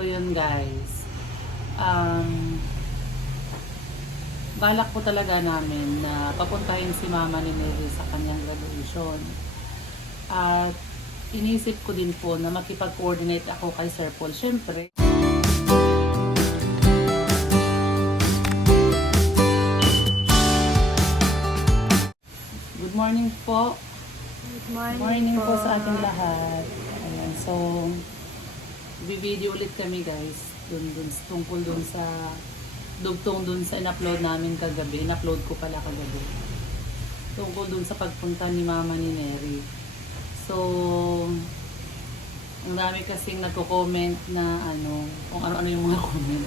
ganito yun guys. Balak po talaga namin na papuntahin si mama ni Mary sa kanyang graduation. At inisip ko din po na makipag-coordinate ako kay Sir Paul. Syempre, good morning po. Good Morning po sa ating lahat. Ayan, so video ulit kami guys tungkol dun sa dugtong dun sa in-upload namin kagabi. In-upload ko pala kagabi tungkol dun sa pagpunta ni mama ni Mary. So ang dami kasing nagko-comment na kung ano-ano yung mga comment.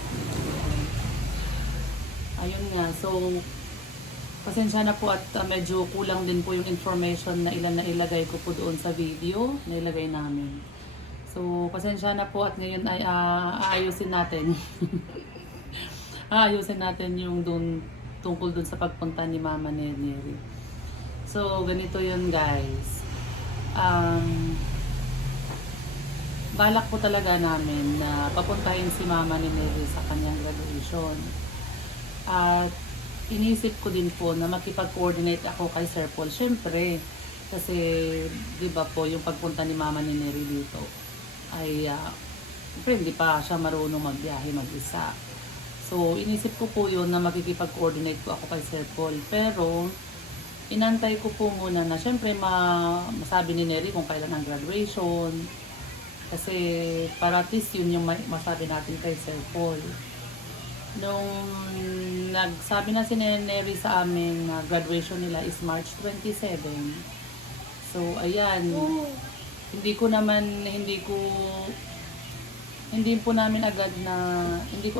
Ayun nga, so pasensya na po at medyo kulang din po yung information na ilan na ilagay ko po doon sa video na ilagay namin. So, pasensya na po at ngayon ay aayusin natin. Aayusin natin yung tungkol doon sa pagpunta ni Mama Neri. So, ganito yun guys. Balak po talaga namin na papuntahin si Mama ni Neri sa kanyang graduation. At inisip ko din po na makipag-coordinate ako kay Sir Paul. Syempre, kasi di ba po yung pagpunta ni Mama ni Neri dito ay syempre hindi pa siya marunong magbiyahe mag-isa. So, inisip ko po yun na makikipag-coordinate po ako kay Sir Paul. Pero, inantay ko po muna na syempre masabi ni Neri kung kailan ang graduation. Kasi para at least yun yung masabi natin kay Sir Paul. Nung nagsabi na si Neri sa amin na graduation nila is March 27. So, ayan. Hindi ko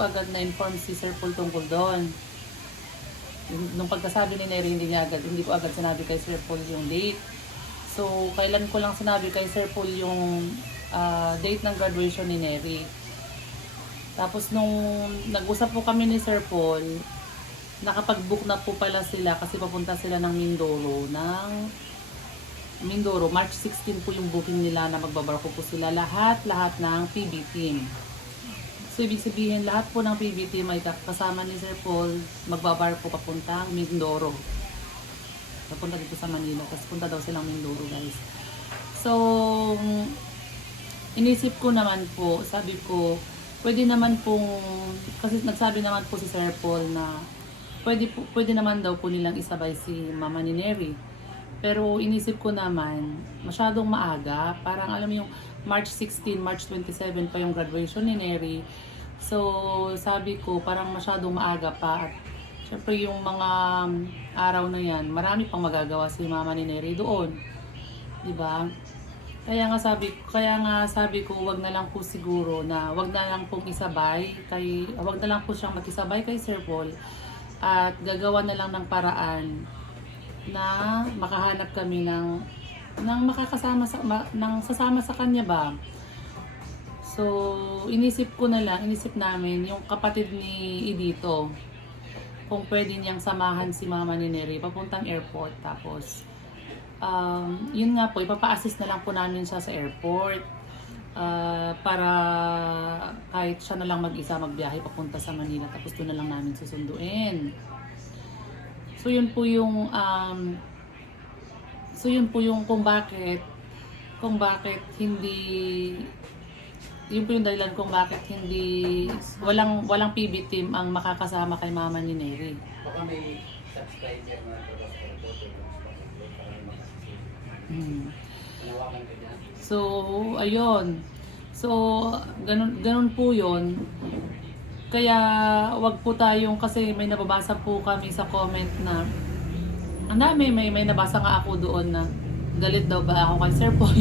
agad na inform si Sir Paul tungkol doon. Nung pagkasabi ni Neri, hindi ko agad sinabi kay Sir Paul yung date. So, kailan ko lang sinabi kay Sir Paul yung date ng graduation ni Neri. Tapos nung nag-usap po kami ni Sir Paul, nakapag-book na po pala sila kasi papunta sila ng Mindoro. March 16 po yung booking nila na magbabarko po sila lahat ng PB team. So ibig sabihin lahat po ng PB team ay kasama ni Sir Paul magbabarko papuntang Mindoro. Papunta dito sa Manila kasi punta daw silang Mindoro guys. So inisip ko naman po, sabi ko pwede naman pong, kasi nagsabi naman po si Sir Paul na pwede naman daw po nilang isabay si Mama ni Neri. Pero inisip ko naman, masyadong maaga. Parang alam mo yung March 16, March 27 pa yung graduation ni Neri. So sabi ko parang masyadong maaga pa. At syempre yung mga araw na yan, marami pang magagawa si Mama ni Neri doon. Diba? Kaya nga sabi ko wag na lang po siguro na wag na lang pong isabay wag na lang po siyang makisabay kay Sir Paul at gagawa na lang ng paraan na makahanap kami ng makakasama ng sasama sa kanya ba. So inisip namin yung kapatid ni Idito kung pwede niyang samahan si Mama ni Neri papuntang airport. Tapos yun nga po, ipapa-assist na lang po namin siya sa airport para kahit siya na lang mag-isa magbiyahe papunta sa Manila tapos doon na lang namin susunduin. So yun po yung kung bakit hindi, yun po yung dahilan kung bakit hindi walang PB team ang makakasama kay Mama ni Neri. Baka may subscriber na So, ayun. So, ganun po yun. Kaya, wag po tayong, kasi may nababasa po kami sa comment na, may nabasa nga ako doon na, galit daw ba ako kay Sir Paul?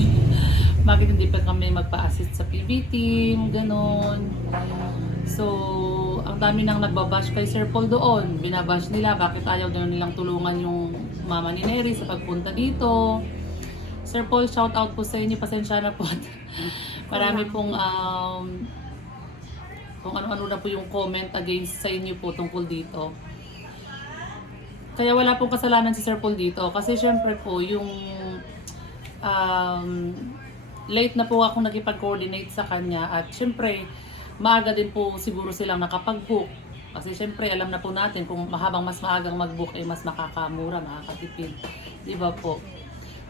Bakit hindi pa kami magpa-assist sa PB team? Ganun. So, ang dami nang nagbabash kay Sir Paul doon. Binabash nila, bakit ayaw daw nilang tulungan yung Mama ni Neri sa pagpunta dito. Sir Paul, shout out po sa inyo. Pasensya na po. Marami pong kung ano-ano na po yung comment against sa inyo po tungkol dito. Kaya wala pong kasalanan si Sir Paul dito. Kasi syempre po, yung late na po ako nakipag-coordinate sa kanya. At syempre, maaga din po siguro silang nakapag-book. Kasi syempre alam na po natin kung habang mas maagang mag-book ay mas makakamura, makakatipid. Di ba po?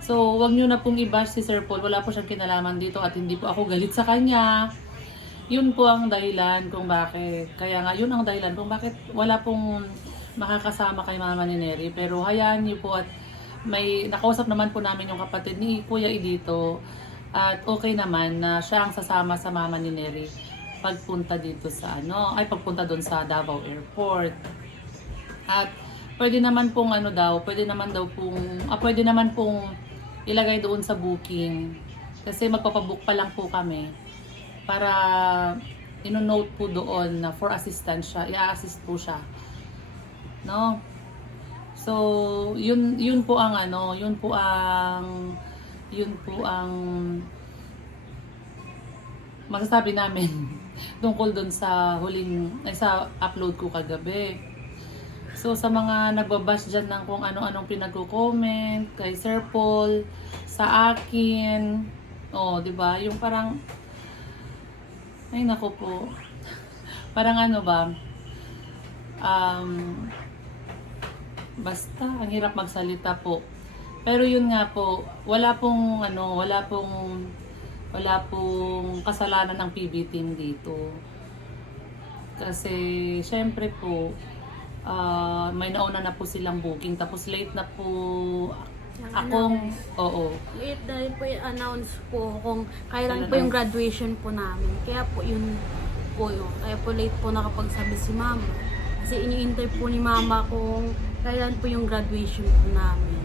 So, wag nyo na pong i-bash si Sir Paul. Wala po siyang kinalaman dito at hindi po ako galit sa kanya. Yun po ang dahilan kung bakit. Kaya nga, yun ang dahilan kung bakit wala pong makakasama kay Mama ni Neri. Pero hayaan niyo po at may nakausap naman po namin yung kapatid ni Kuya Idito. At okay naman na siya ang sasama sa Mama ni Neri pagpunta dito sa pagpunta doon sa Davao Airport. At pwede naman pong pwede naman pong ilagay doon sa booking. Kasi magpapabook pa lang po kami para ino-note po doon na for assistance siya, i-assist po siya. No? So, yun po ang masasabi namin tungkol doon sa sa upload ko kagabi. So, sa mga nagbabash dyan ng kung ano-anong pinagko-comment kay Sir Paul, sa akin, di ba? Yung parang, ay nako po, parang basta, ang hirap magsalita po. Pero yun nga po, wala pong kasalanan ng PB team dito. Kasi syempre po, may nauna na po silang booking tapos late na po Late dahil po i-announce po kung kailan po yung graduation po namin. Kaya po yun. Kaya po late po nakapagsabi si Mama. Kasi iniintay po ni Mama kung kailan po yung graduation po namin.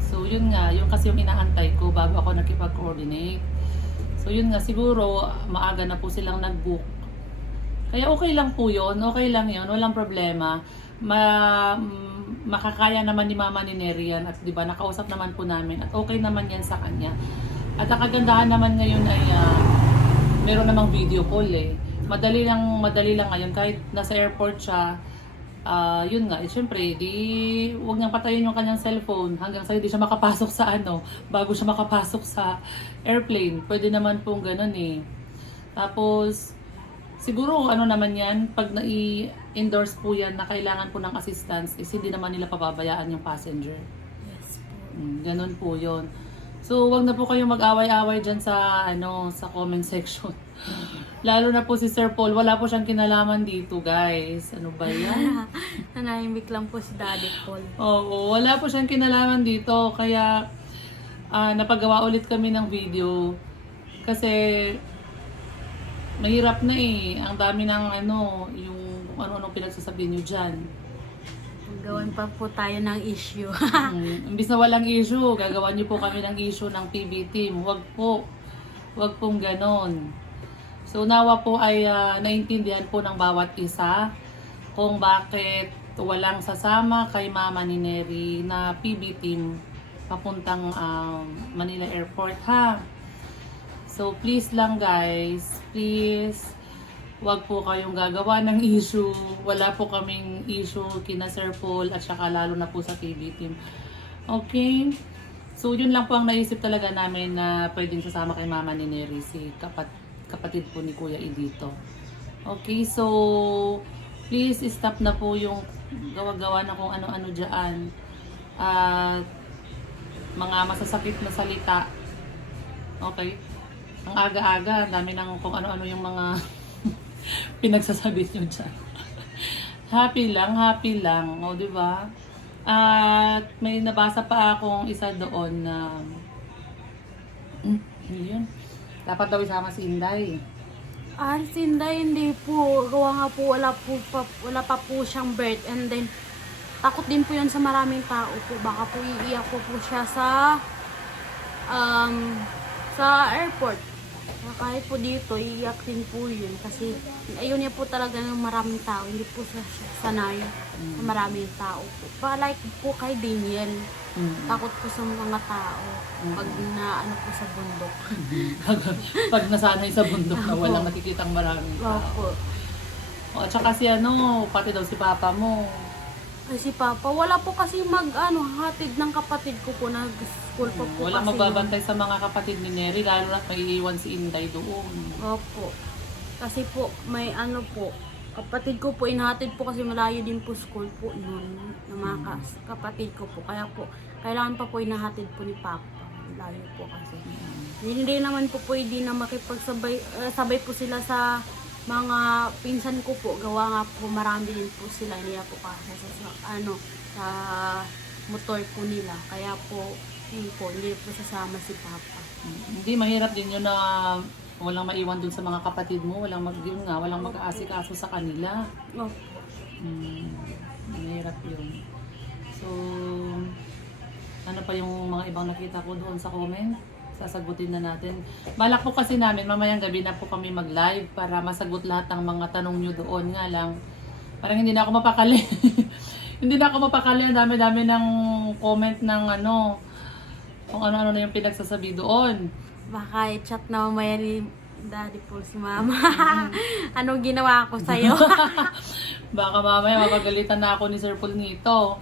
So yun nga, yung kasi yung inaantay ko bago ako nakipag-coordinate. So yun nga, siguro maaga na po silang nag-book. Kaya okay lang po yun, okay lang yun, walang problema. Makakaya naman ni Mama ni Neri yan at 'di ba nakausap naman po namin at okay naman yan sa kanya. At ang kagandahan naman ngayon ay meron namang video call eh. Madali lang ngayon kahit nasa airport siya. Yun nga, syempre, huwag niyang patayin yung kanyang cellphone hanggang sa hindi siya makapasok sa bago siya makapasok sa airplane. Pwede naman pong ganun eh. Tapos, siguro naman yan, pag nai-endorse po yan na kailangan po ng assistance, is hindi naman nila pababayaan yung passenger. Yes po. Ganun po yun. So, wag na po kayong mag-away-away dyan sa comment section. Lalo na po si Sir Paul, wala po siyang kinalaman dito, guys. Ano ba yan? Nanahimik lang po si Daddy Paul. Oo, wala po siyang kinalaman dito. Kaya, napagawa ulit kami ng video. Kasi, mahirap na eh. Ang dami ng yung ano-ano pinagsasabi nyo dyan. Gawin pa po tayo ng issue. Imbis na walang issue, gagawa niyo po kami ng issue ng PB team. Wag pong ganon. So nawa po ay naintindihan po ng bawat isa kung bakit walang sasama kay Mama ni Neri na PB team papuntang Manila Airport ha. So please lang guys, please wag po kayong gagawa ng issue. Wala po kaming issue kina Sir Paul at saka lalo na po sa PB team. Okay? So yun lang po ang naisip talaga namin na pwedeng sasama kay Mama ni Neri, si kapatid po ni Kuya Idito. Okay, so please stop na po yung gawa-gawa na kung ano-ano dyan. Mga masasakit na salita. Okay? Ang aga-aga, dami ng kung ano-ano yung mga pinagsasabi nyo dyan. Happy lang. O, di ba? At may nabasa pa akong isa doon na yun. Dapat daw isama si Inday. Si Inday, hindi po. Gawa nga po, wala pa po siyang birth. And then, takot din po yun sa maraming tao po. Baka po iiyak po siya sa airport. Kahit po dito, iiyak din po yun. Kasi ayun niya po talaga ng maraming tao. Hindi po siya sanay sa maraming tao po. Like po kay Daniel. Takot po sa mga tao. Pag po sa bundok. Pag nasanay sa bundok na walang nakikitang maraming tao. Opo. At saka pati daw si Papa mo. Ay, si Papa, wala po kasi hatid ng kapatid ko po, nag-school po po Walang kasi. magbabantay sa mga kapatid ni Neri, lalo na may iiwan si Inday doon. Opo. Kasi po, may ano po, kapatid ko po, inahatid po kasi malayo din po school po noon ng mga kapatid ko po. Kaya po, kailangan pa po inahatid po ni Papa. Malayo po kasi. Hindi naman po pwede na makipagsabay sabay po sila sa mga pinsan ko po. Gawa nga po, marami din po sila. Hindi po kasi sa motor po nila. Kaya po, hindi po sasama si Papa. Hindi, mahirap din yun na walang maiwan dun sa mga kapatid mo, walang walang mag-aasikaso sa kanila. Opo. Mahirap yun. So, ano pa yung mga ibang nakita ko doon sa comment? Sasagutin na natin. Balak po kasi namin, mamayang gabi na po kami mag-live para masagot lahat ng mga tanong nyo doon. Nga lang, parang hindi na ako mapakali. Hindi na ako mapakali. Ang dami-dami ng comment ng kung ano-ano na yung pinagsasabi doon. Baka i-chat na mamaya ni Daddy po si Mama. Anong ginawa ko sa'yo? Baka mamaya mapagalitan na ako ni Sir Paul nito.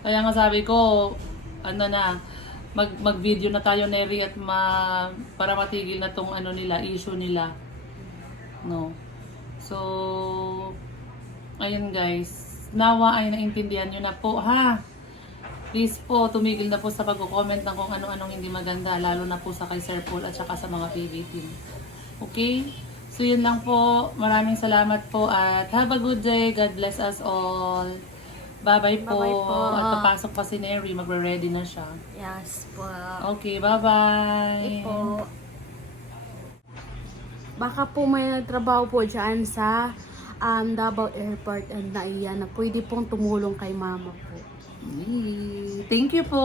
Kaya nga sabi ko, mag-video na tayo, Neri, at para matigil na tong issue nila. No. So, ayun guys. Nawa ay naintindihan nyo na po, ha? Please po, tumigil na po sa pag-comment ng kung ano-anong hindi maganda, lalo na po sa kay Sir Paul at saka sa mga PB team. Okay? So, yun lang po. Maraming salamat po at have a good day. God bless us all. Bye-bye po. Bye-bye po. At papasok pa si Neri. Magre-ready na siya. Yes po. Okay, bye-bye. Po. Baka po may nagtrabaho po dyan sa Davao Airport and naiyan na pwede pong tumulong kay Mama po. Thank you po.